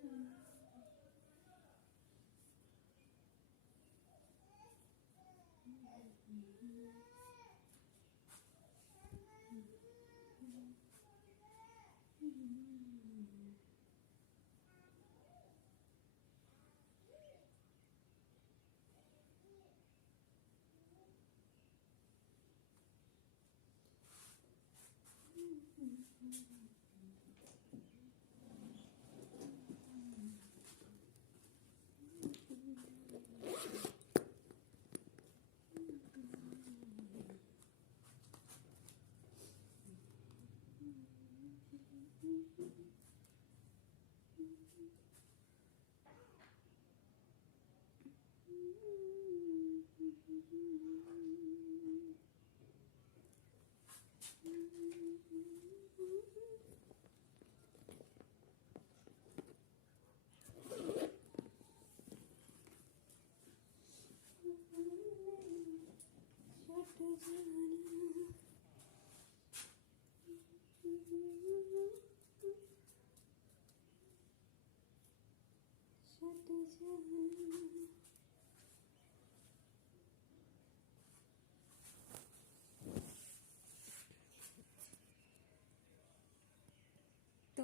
तो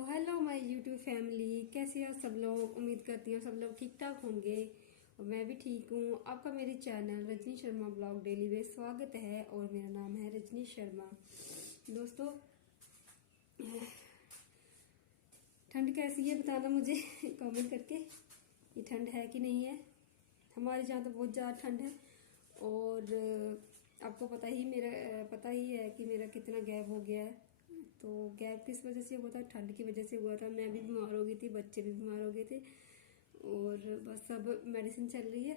hello my YouTube family, कैसे हो सब लोग। उम्मीद करती हूँ सब लोग ठीक ठाक होंगे और मैं भी ठीक हूँ। आपका मेरे channel Rajni Sharma blog daily में स्वागत है और मेरा नाम है रजनी शर्मा। दोस्तों, ठंड कैसी है बताना मुझे कमेंट करके। ये ठंड है कि नहीं है। हमारे यहाँ तो बहुत ज़्यादा ठंड है और आपको पता ही है कि मेरा कितना गैप हो गया है। तो गैप किस वजह से हुआ था? ठंड की वजह से हुआ था। मैं भी बीमार हो गई थी, बच्चे भी बीमार हो गए थे और बस सब मेडिसिन चल रही है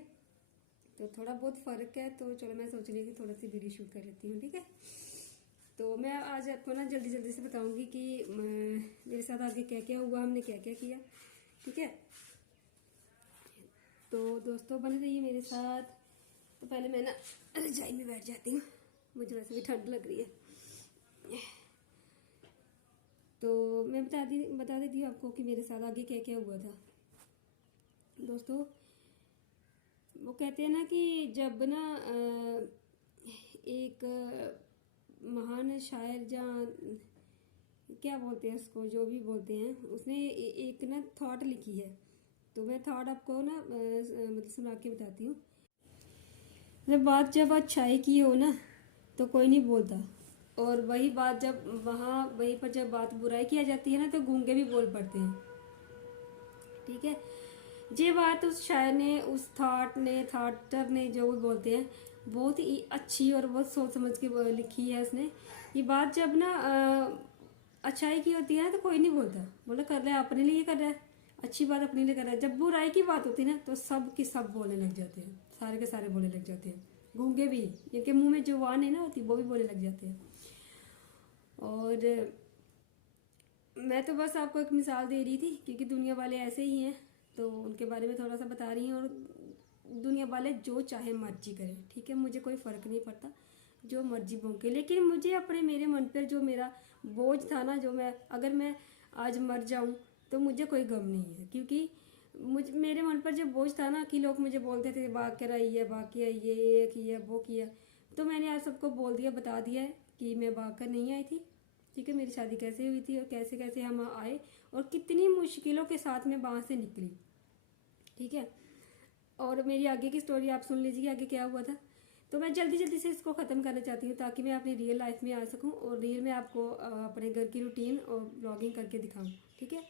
तो थोड़ा बहुत फ़र्क है। तो चलो, मैं सोच रही थी थोड़ा सी वीडियो शूट कर लेती हूँ, ठीक है। तो मैं आज आपको ना जल्दी जल्दी से बताऊंगी कि मेरे साथ आगे क्या क्या हुआ, हमने क्या क्या किया, ठीक है। तो दोस्तों, बने रहिए मेरे साथ। तो पहले मैं ना रजाई में बैठ जाती हूँ, मुझे वैसे भी ठंड लग रही है। तो मैं बता देती हूँ आपको कि मेरे साथ आगे क्या क्या हुआ था। दोस्तों, वो कहते हैं ना कि जब ना एक महान शायर, जहाँ क्या बोलते हैं उसको, जो भी बोलते हैं, उसने एक ना थॉट लिखी है। तो मैं थॉट आपको ना मतलब सुना के बताती हूँ। जब अच्छाई की हो ना तो कोई नहीं बोलता, और वही बात जब वहीं पर जब बात बुराई किया जाती है ना तो गूंगे भी बोल पड़ते हैं, ठीक है। ये बात उस शायर ने, उस थॉटर ने, जो भी बोलते हैं, बहुत ही अच्छी और बहुत सोच समझ के लिखी है उसने। ये बात जब ना अच्छाई की होती है ना तो कोई नहीं बोलता, बोला कर रहा है अपने लिए कर रहा है, अच्छी बात अपने लिए कर रहा है। जब बुराई की बात होती है ना तो सब की सब बोलने लग जाते हैं, सारे के सारे बोलने लग जाते हैं। गूंगे भी, जिनके मुंह में जुबान है ना होती, वो भी बोलने लग जाते हैं। और मैं तो बस आपको एक मिसाल दे रही थी, क्योंकि दुनिया वाले ऐसे ही हैं तो उनके बारे में थोड़ा सा बता रही हूँ। और दुनिया वाले जो चाहे मर्जी करें, ठीक है, मुझे कोई फ़र्क नहीं पड़ता, जो मर्जी भोंके। लेकिन मुझे अपने मेरे मन पर जो मेरा बोझ था ना, जो मैं अगर मैं आज मर जाऊँ तो मुझे कोई गम नहीं है, क्योंकि मेरे मन पर जो बोझ था ना कि लोग मुझे बोलते थे भाग कर आई है, भाग के आई है, ये किया वो किया। तो मैंने आज सबको बोल दिया, बता दिया है कि मैं भाग कर नहीं आई थी, ठीक है। मेरी शादी कैसे हुई थी और कैसे कैसे हम आए और कितनी मुश्किलों के साथ में वहाँ से निकली, ठीक है। और मेरी आगे की स्टोरी आप सुन लीजिए, आगे क्या हुआ था। तो मैं जल्दी जल्दी से इसको ख़त्म करना चाहती हूँ ताकि मैं अपनी रियल लाइफ में आ सकूँ और रियल में आपको अपने घर की रूटीन और ब्लॉगिंग करके दिखाऊँ, ठीक है।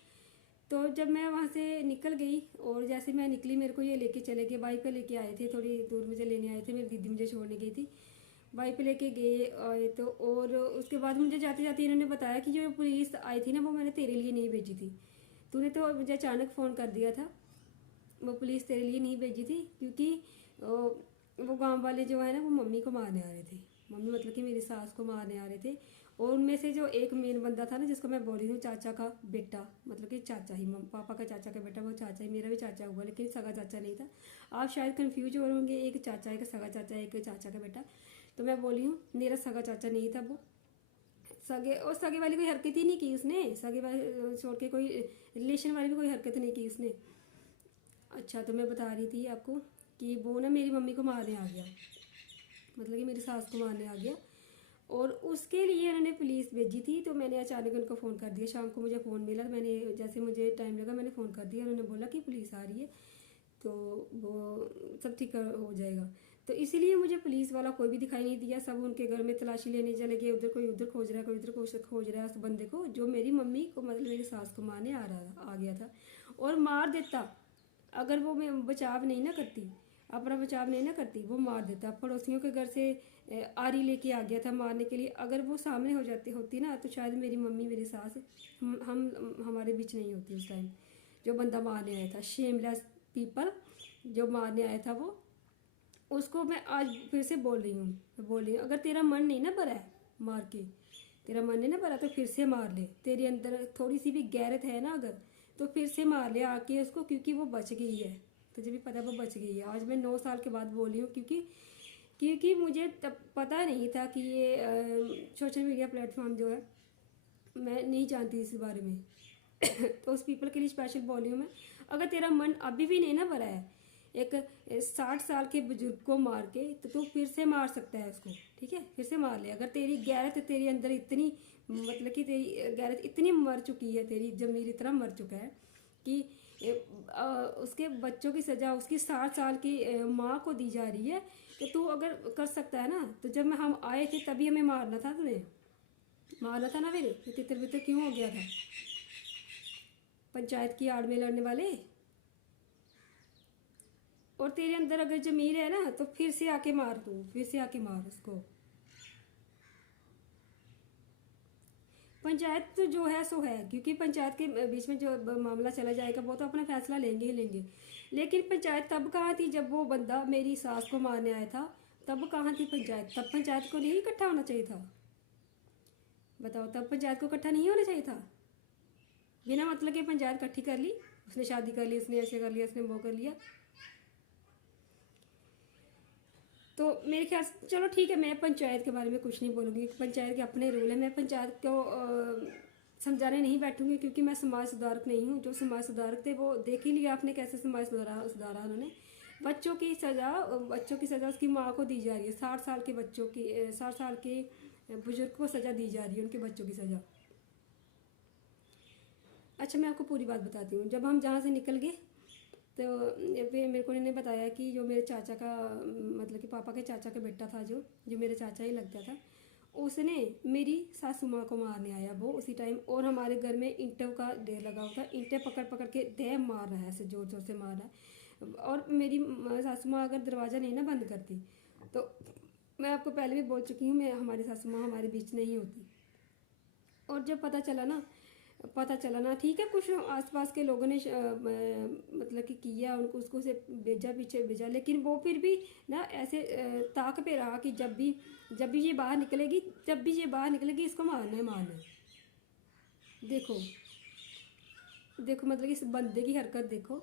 तो जब मैं वहाँ से निकल गई और जैसे मैं निकली, मेरे को ये लेके चले गए, बाइक पे लेके आए थे, थोड़ी दूर मुझे लेने आए थे, मेरी दीदी मुझे छोड़ने गई थी, बाइक पे लेके गए आए। तो और उसके बाद मुझे जाते जाते इन्होंने बताया कि जो पुलिस आई थी ना, वो मैंने तेरे लिए नहीं भेजी थी, तूने तो मुझे अचानक फ़ोन कर दिया था, वो पुलिस तेरे लिए नहीं भेजी थी, क्योंकि वो गांव वाले जो है ना, वो मम्मी को मारने आ रहे थे। मम्मी मतलब कि मेरी सास को मारने आ रहे थे। और उनमें से जो एक मेन बंदा था ना, जिसको मैं बोल रही हूँ चाचा का बेटा, मतलब कि चाचा ही, पापा का चाचा का बेटा, वो चाचा ही, मेरा भी चाचा हुआ लेकिन सगा चाचा नहीं था। आप शायद कंफ्यूज हो रहे होंगे, एक चाचा, एक सगा चाचा, एक चाचा का बेटा। तो मैं बोली हूँ मेरा सगा चाचा नहीं था, वो सगे और सगे वाली कोई हरकत ही नहीं की उसने, सगे वाली छोड़ के कोई रिलेशन वाली भी कोई हरकत नहीं की उसने। अच्छा, तो मैं बता रही थी आपको कि वो ना मेरी मम्मी को मारने आ गया, मतलब कि मेरी सास को मारने आ गया, और उसके लिए उन्होंने पुलिस भेजी थी। तो मैंने अचानक उनको फ़ोन कर दिया, शाम को मुझे फ़ोन मिला, मैंने जैसे मुझे टाइम लगा मैंने फ़ोन कर दिया, उन्होंने बोला कि पुलिस आ रही है तो वो सब ठीक हो जाएगा। तो इसीलिए मुझे पुलिस वाला कोई भी दिखाई नहीं दिया, सब उनके घर में तलाशी लेने चले गए, उधर कोई उधर खोज रहा है, कोई उधर खोज रहा है उस बंदे को जो मेरी मम्मी को, मतलब मेरी सास को मारने आ गया था और मार देता। अगर वो मैं बचाव नहीं ना करती, अपना बचाव नहीं ना करती, वो मार देता। पड़ोसियों के घर से आरी लेके आ गया था मारने के लिए, अगर वो सामने हो जाती होती ना तो शायद मेरी मम्मी मेरी सास हम हमारे बीच नहीं होती उस टाइम। जो बंदा मारने आया था, शेमलेस पीपल जो मारने आया था, वो उसको मैं आज फिर से बोल रही हूँ अगर तेरा मन नहीं ना भरा है मार के, तेरा मन नहीं ना भरा तो फिर से मार ले। तेरे अंदर थोड़ी सी भी गैरत है ना अगर, तो फिर से मार ले आके उसको, क्योंकि वो बच गई है, तुझे भी पता वो बच गई है। आज मैं 9 साल के बाद बोल रही हूँ, क्योंकि मुझे तब पता नहीं था कि ये सोशल मीडिया प्लेटफॉर्म जो है, मैं नहीं जानती इस बारे में। तो उस पीपल के लिए स्पेशल बोल रही हूँ मैं। अगर तेरा मन अभी भी नहीं ना भरा है एक 60 साल के बुजुर्ग को मार के, तो तू फिर से मार सकता है उसको, ठीक है, फिर से मार ले। अगर तेरी गैरत तेरे अंदर इतनी, मतलब कि तेरी गैरत इतनी मर चुकी है, तेरी ज़मीर इतना मर चुका है कि उसके बच्चों की सज़ा उसकी 60 साल की माँ को दी जा रही है, तो तू अगर कर सकता है ना, तो जब हम आए थे तभी हमें मारना था, तुझे मारना था ना मेरे, तो तितर बितर क्यों हो गया था पंचायत की आड़ में लड़ने वाले। और तेरे अंदर अगर जमीर है ना तो फिर से आके मार, तू फिर से आके मार उसको। पंचायत तो जो है सो है, क्योंकि पंचायत के बीच में जो मामला चला जाएगा वो तो अपना फैसला लेंगे ही लेंगे। लेकिन पंचायत तब कहाँ थी जब वो बंदा मेरी सास को मारने आया था, तब कहाँ थी पंचायत? तब पंचायत को नहीं इकट्ठा होना चाहिए था? बताओ, तब पंचायत को इकट्ठा नहीं होना चाहिए था? बिना मतलब कि पंचायत इकट्ठी कर ली, उसने शादी कर ली, उसने ऐसे कर लिया, उसने वो कर लिया। तो मेरे ख्याल से चलो ठीक है, मैं पंचायत के बारे में कुछ नहीं बोलूँगी, पंचायत के अपने रूल है, मैं पंचायत को समझाने नहीं बैठूंगी, क्योंकि मैं समाज सुधारक नहीं हूँ। जो समाज सुधारक थे वो देख ही लिया आपने कैसे समाज सुधारा उन्होंने। बच्चों की सज़ा उसकी माँ को दी जा रही है, 60 साल के बच्चों की 60 साल के बुजुर्ग को सज़ा दी जा रही है, उनके बच्चों की सज़ा। अच्छा, मैं आपको पूरी बात बताती हूँ। जब हम जहाँ से निकल गए तो फिर मेरे को इन्होंने बताया कि जो मेरे चाचा का, मतलब कि पापा के चाचा का बेटा था, जो मेरे चाचा ही लगता था, उसने मेरी सासू माँ को मारने आया वो उसी टाइम। और हमारे घर में ईंटों का ढेर लगा हुआ था, ईंटें पकड़ पकड़ के दे मार रहा है, ऐसे जोर जोर से मार रहा है। और मेरी सासू माँ अगर दरवाज़ा नहीं ना बंद करती, तो मैं आपको पहले भी बोल चुकी हूँ, मैं हमारी सासू माँ हमारे बीच नहीं होती। और जब पता चला ना, ठीक है, कुछ आसपास के लोगों ने मतलब कि किया, उनको उसको से भेजा, पीछे भेजा, लेकिन वो फिर भी ना ऐसे ताक पे रहा कि जब भी ये बाहर निकलेगी इसको मारना है, मारना है। देखो मतलब कि इस बंदे की हरकत देखो,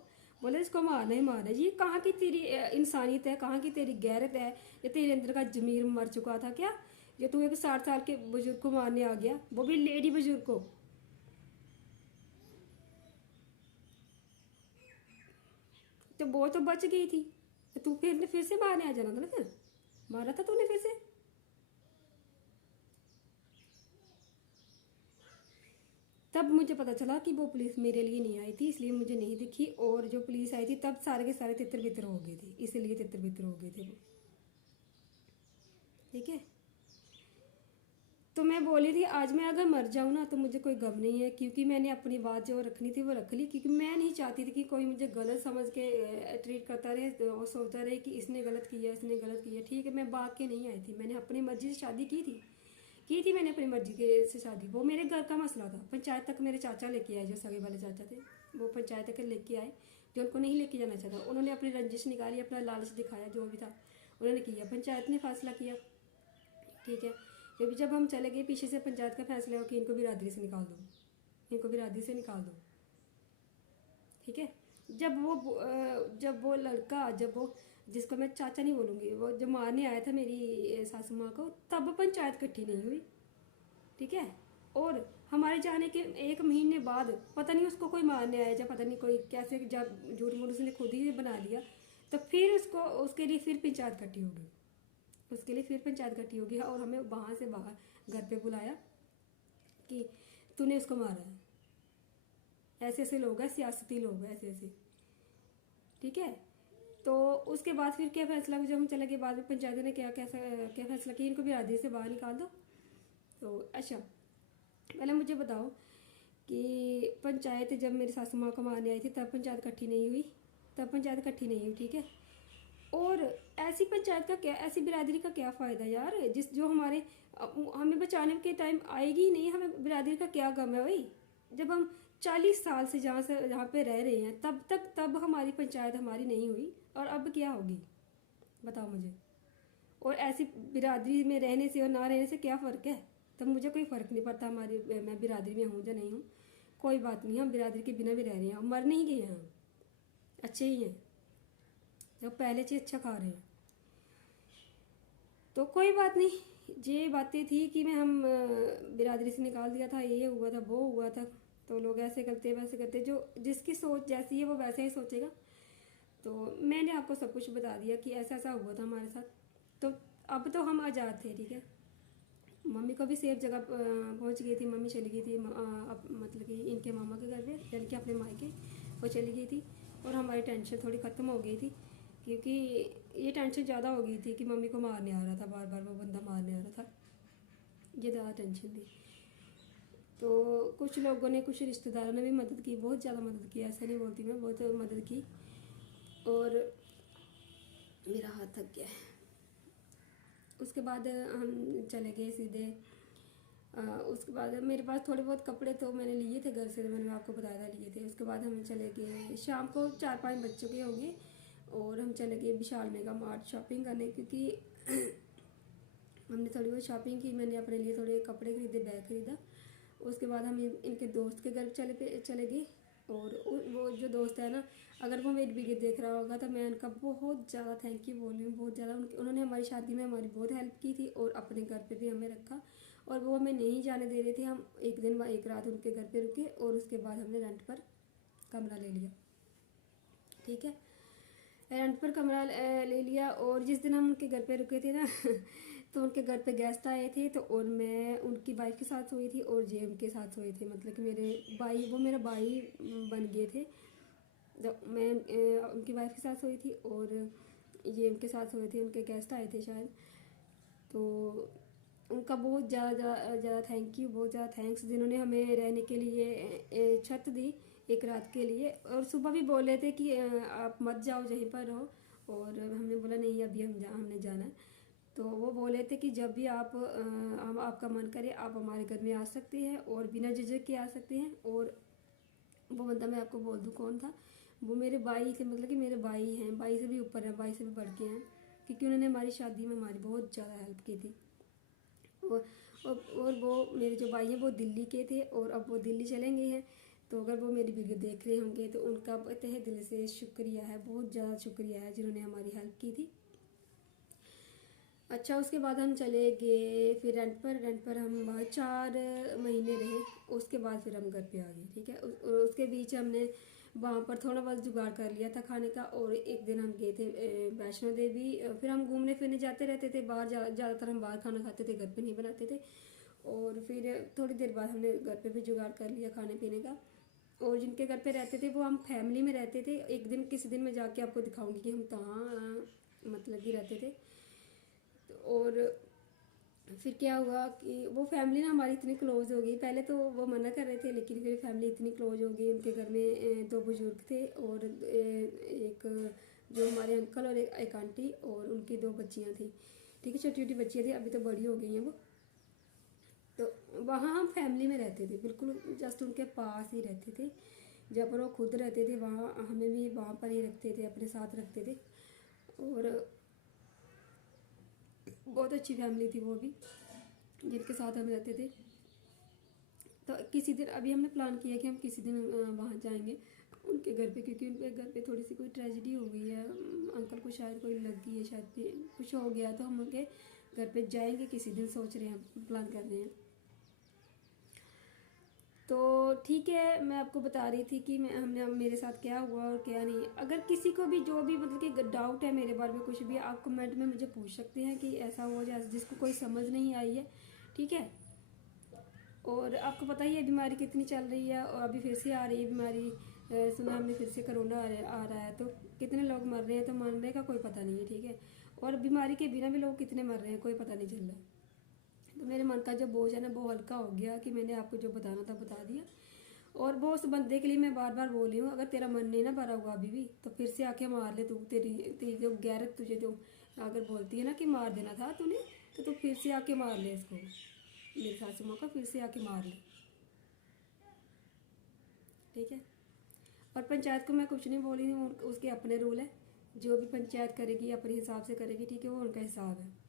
बोले इसको मारना ही मारना है। ये कहाँ की तेरी इंसानियत है, कहाँ की तेरी गैरत है? ये तेरे अंदर का जमीर मर चुका था क्या? ये तू एक 60 साल के बुजुर्ग को मारने आ गया, वो भी लेडी बुजुर्ग को। तो वो तो बच गई थी, तो तू फिर से मारने आ जाना था ना, फिर मारा था तूने फिर से। तब मुझे पता चला कि वो पुलिस मेरे लिए नहीं आई थी, इसलिए मुझे नहीं दिखी। और जो पुलिस आई थी तब सारे के सारे तितर बितर हो गए थे, इसलिए तितर बितर हो गए थे वो, ठीक है। तो मैं बोली थी आज मैं अगर मर जाऊँ ना तो मुझे कोई गम नहीं है, क्योंकि मैंने अपनी बात जो रखनी थी वो रख ली। क्योंकि मैं नहीं चाहती थी कि कोई मुझे गलत समझ के ट्रीट करता रहे और सोचता रहे कि इसने गलत किया, इसने गलत किया। ठीक है, मैं भाग के नहीं आई थी, मैंने अपनी मर्जी से शादी की थी मैंने अपनी मर्जी के से शादी। वो मेरे घर का मसला था, पंचायत तक मेरे चाचा लेके आए, जो सगे वाले चाचा थे वो पंचायत तक लेके आए, जो उनको नहीं लेके जाना चाहता। उन्होंने अपनी रंजिश निकाली, अपना लालच दिखाया, जो भी था उन्होंने किया। पंचायत ने फैसला किया, ठीक है। जब हम चले गए पीछे से पंचायत का फैसला हो कि इनको बिरादरी से निकाल दो, इनको बिरादरी से निकाल दो, ठीक है। जब वो लड़का, जब वो, जिसको मैं चाचा नहीं बोलूँगी, वो जो मारने आया था मेरी सासू माँ को, तब पंचायत इकट्ठी नहीं हुई। ठीक है। और हमारे जाने के 1 महीने बाद पता नहीं उसको कोई मारने आया, जब पता नहीं कोई कैसे, जब झूठ मूठ उसने खुद ही बना दिया, तो फिर उसको उसके लिए फिर पंचायत इकट्ठी होगी, उसके लिए फिर पंचायत इकट्ठी होगी। और हमें वहाँ से बाहर घर पे बुलाया कि तूने उसको मारा है, ऐसे ऐसे लोग हैं, सियासती लोग हैं ऐसे ऐसे, ठीक है। तो उसके बाद फिर क्या फैसला, जब हम चले गए बाद में पंचायत ने क्या फैसला किया, इनको बिरादरी से बाहर निकाल दो। तो अच्छा, पहले मुझे बताओ कि पंचायत जब मेरी सासू माँ को मारने आई थी तब पंचायत इकट्ठी नहीं हुई, तब पंचायत इकट्ठी नहीं हुई, ठीक है। और ऐसी पंचायत का क्या, ऐसी बिरादरी का क्या फ़ायदा यार, जिस जो हमारे हमें बचाने के टाइम आएगी ही नहीं, हमें बिरादरी का क्या गम है भाई। जब हम 40 साल से जहाँ पे रह रहे हैं तब हमारी पंचायत हमारी नहीं हुई, और अब क्या होगी बताओ मुझे। और ऐसी बिरादरी में रहने से और ना रहने से क्या फ़र्क है, तब मुझे कोई फ़र्क नहीं पड़ता हमारी, मैं बिरादरी में हूँ या नहीं हूँ, कोई बात नहीं, हम बिरादरी के बिना भी रह रहे हैं, मर नहीं गए हैं, हम अच्छे ही हैं, जब पहले से अच्छा खा रहे हैं। तो कोई बात नहीं, ये बातें थी कि मैं हम बिरादरी से निकाल दिया था, ये हुआ था वो हुआ था, तो लोग ऐसे करते वैसे करते, जो जिसकी सोच जैसी है वो वैसे ही सोचेगा। तो मैंने आपको सब कुछ बता दिया कि ऐसा ऐसा हुआ था हमारे साथ। तो अब तो हम आज़ाद थे, ठीक है। मम्मी को भी सेफ जगह पहुंच गई थी, मम्मी चली गई थी मतलब कि इनके मामा के घर पे, यानी कि अपने मायके वो चली गई थी। और हमारी टेंशन थोड़ी ख़त्म हो गई थी, क्योंकि ये टेंशन ज़्यादा हो गई थी कि मम्मी को मारने आ रहा था, बार बार वो बंदा मारने आ रहा था, ये ज़्यादा टेंशन थी। तो कुछ लोगों ने, कुछ रिश्तेदारों ने भी मदद की, बहुत ज़्यादा मदद की, ऐसा नहीं बोलती मैं, बहुत मदद की। और मेरा हाथ थक गया है। उसके बाद हम चले गए सीधे, उसके बाद मेरे पास थोड़े बहुत कपड़े तो मैंने लिए थे घर से, तो मैंने आपको बताया था लिए थे। उसके बाद हम चले गए, शाम को 4-5 बज चुके होंगे, और हम चले गए विशाल मेगा मार्ट शॉपिंग करने, क्योंकि हमने थोड़ी बहुत शॉपिंग की, मैंने अपने लिए थोड़े कपड़े खरीदे, बैग खरीदा। उसके बाद हम इनके दोस्त के घर चले गए। और वो जो दोस्त है ना, अगर वो मेरी वीडियो देख रहा होगा तो मैं उनका बहुत ज़्यादा थैंक यू बोल रही हूँ, बहुत ज़्यादा। उन्होंने हमारी शादी में हमारी बहुत हेल्प की थी, और अपने घर पे भी हमें रखा, और वो हमें नहीं जाने दे रहे थे। हम एक दिन व एक रात उनके घर पे रुके, और उसके बाद हमने रेंट पर कमरा ले लिया, ठीक है। रेंट पर कमरा ले लिया। और जिस दिन हम उनके घर पे रुके थे ना तो उनके घर पे गेस्ट आए थे, तो और मैं उनकी वाइफ के साथ सोई थी, और जे उनके साथ सोए थे, मतलब कि मेरे भाई, वो मेरा भाई बन गए थे। जब मैं उनकी वाइफ के साथ सोई थी, और ये उनके साथ सोए थे, उनके गेस्ट आए थे शायद। तो उनका बहुत ज़्यादा थैंक यू, बहुत ज़्यादा थैंक्स, जिन्होंने हमें रहने के लिए छत दी एक रात के लिए। और सुबह भी बोले थे कि आप मत जाओ, यहीं पर रहो। और हमने बोला नहीं, अभी हमने जाना है। तो वो बोले थे कि जब भी हम आपका मन करे आप हमारे घर में आ सकते हैं, और बिना झिझक के आ सकते हैं। और वो बंदा मैं आपको बोल दूँ कौन था, वो मेरे भाई थे, मतलब कि मेरे भाई हैं, भाई से भी ऊपर हैं, भाई से भी बढ़ के हैं, क्योंकि उन्होंने हमारी शादी में हमारी बहुत ज़्यादा हेल्प की थी। और वो मेरे जो भाई हैं वो दिल्ली के थे, और अब वो दिल्ली चलेंगे हैं। तो अगर वो मेरी वीडियो देख रहे होंगे तो उनका तहे दिल से शुक्रिया है, बहुत ज़्यादा शुक्रिया है, जिन्होंने हमारी हेल्प की थी। अच्छा, उसके बाद हम चले गए फिर रेंट पर हम वहाँ 4 महीने रहे। उसके बाद फिर हम घर पे आ गए, ठीक है। उसके बीच हमने वहाँ पर थोड़ा बहुत जुगाड़ कर लिया था खाने का। और एक दिन हम गए थे वैष्णो देवी। फिर हम घूमने फिरने जाते रहते थे बाहर, ज़्यादातर हम बाहर खाना खाते थे, घर पे नहीं बनाते थे। और फिर थोड़ी देर बाद हमने घर पे भी जुगाड़ कर लिया खाने पीने का। और जिनके घर पे रहते थे वो हम फैमिली में रहते थे। एक दिन किसी दिन मैं जाके आपको दिखाऊंगी कि हम कहाँ मतलब कि रहते थे। और फिर क्या हुआ कि वो फैमिली ना हमारी इतनी क्लोज हो गई। पहले तो वो मना कर रहे थे, लेकिन फिर फैमिली इतनी क्लोज हो गई। उनके घर में 2 बुजुर्ग थे, और एक जो हमारे अंकल, और एक आंटी, और उनकी 2 बच्चियां थी, ठीक है, छोटी छोटी बच्चियां थी, अभी तो बड़ी हो गई हैं वो। तो वहाँ हम फैमिली में रहते थे, बिल्कुल जस्ट उनके पास ही रहते थे। जब पर वो खुद रहते थे वहाँ, हमें भी वहाँ पर ही रखते थे, अपने साथ रखते थे। और बहुत अच्छी फैमिली थी वो भी, जिनके साथ हम रहते थे। तो किसी दिन अभी हमने प्लान किया कि हम किसी दिन वहाँ जाएंगे उनके घर पे, क्योंकि उनके घर पे थोड़ी सी कोई ट्रेजेडी हो गई है। अंकल को शायद कोई लग गई है, शायद कुछ हो गया, तो हम उनके घर पे जाएंगे किसी दिन, सोच रहे हैं, प्लान कर रहे हैं। तो ठीक है, मैं आपको बता रही थी कि मेरे साथ क्या हुआ और क्या नहीं। अगर किसी को भी जो भी मतलब कि डाउट है मेरे बारे में कुछ भी, आप कमेंट में मुझे पूछ सकते हैं कि ऐसा हुआ जैसे जिसको कोई समझ नहीं आई है, ठीक है। और आपको पता ही है बीमारी कितनी चल रही है, और अभी फिर से आ रही है बीमारी। सुना हमने फिर से कोरोना आ रहा है, तो कितने लोग मर रहे हैं, तो मरने का कोई पता नहीं है, ठीक है। और बीमारी के बिना भी लोग कितने मर रहे हैं, कोई पता नहीं चल रहा। तो मेरे मन का जो बोझ है ना वो हल्का हो गया कि मैंने आपको जो बताना था बता दिया। और वो उस बंदे के लिए मैं बार बार बोल रही हूँ, अगर तेरा मन नहीं ना भरा हुआ अभी भी, तो फिर से आके मार ले तू। तेरी तेरी जो गैरत तुझे जो अगर बोलती है ना कि मार देना था तूने, तो तू फिर से आके मार ले इसको, मेरी सासू माँ का फिर से आके मार ले, ठीक है। और पंचायत को मैं कुछ नहीं बोल रही हूँ, उसके अपने रूल है। जो भी पंचायत करेगी अपने हिसाब से करेगी, ठीक है, वो उनका हिसाब है।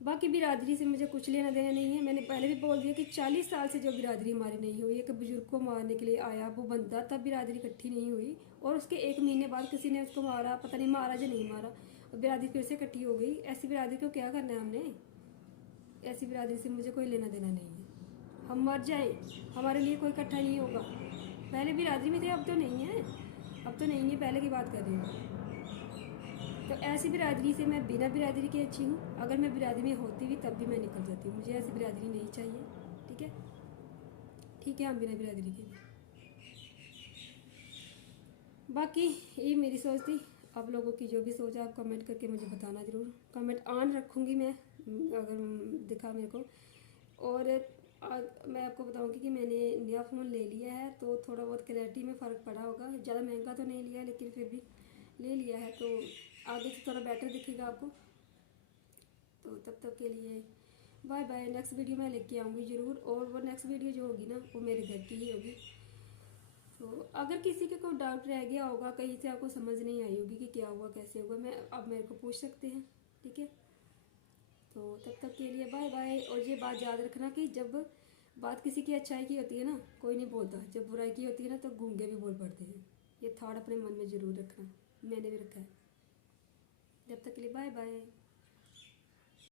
बाकी बिरादरी से मुझे कुछ लेना देना नहीं है। मैंने पहले भी बोल दिया कि 40 साल से जो बिरादरी हमारी नहीं हुई, एक बुजुर्ग को मारने के लिए आया वो बंदा, तब बिरादरी इकट्ठी नहीं हुई, और उसके 1 महीने बाद किसी ने उसको मारा, पता नहीं मारा या नहीं मारा, और बिरादरी फिर से इकट्ठी हो गई। ऐसी बिरादरी को क्या करना है हमने? ऐसी बिरादरी से मुझे कोई लेना देना नहीं है। हम मर जाए हमारे लिए कोई इकट्ठा नहीं होगा। पहले बिरादरी में थे, अब तो नहीं है, अब तो नहीं है, पहले की बात कर रही हूँ। तो ऐसी बिरादरी से मैं बिना बिरादरी के अच्छी हूँ। अगर मैं बिरादरी में होती भी तब भी मैं निकल जाती हूँ, मुझे ऐसी बिरादरी नहीं चाहिए, ठीक है। ठीक है, हम बिना बिरादरी के। बाकी ये मेरी सोच थी। आप लोगों की जो भी सोच है आप कमेंट करके मुझे बताना ज़रूर। कमेंट ऑन रखूँगी मैं, अगर दिखा मेरे को। और मैं आपको बताऊँगी कि मैंने नया फ़ोन ले लिया है, तो थोड़ा बहुत क्लैरिटी में फ़र्क पड़ा होगा। ज़्यादा महंगा तो नहीं लिया, लेकिन फिर भी ले लिया है, तो आगे से थोड़ा बेटर दिखेगा आपको। तो तब तक के लिए बाय बाय। नेक्स्ट वीडियो मैं लेके आऊँगी ज़रूर, और वो नेक्स्ट वीडियो जो होगी ना वो मेरे घर की ही होगी। तो अगर किसी का कोई डाउट रह गया होगा, कहीं से आपको समझ नहीं आई होगी कि क्या हुआ कैसे हुआ, मैं आप मेरे को पूछ सकते हैं, ठीक है। तो तब तक के लिए बाय बाय। और ये बात याद रखना कि जब बात किसी की अच्छाई की होती है ना, कोई नहीं बोलता, जब बुराई की होती है ना तो गूंगे भी बोल पड़ते हैं। ये थॉट अपने मन में ज़रूर रखना, मैंने भी रखा है। जब तक के लिए बाय बाय।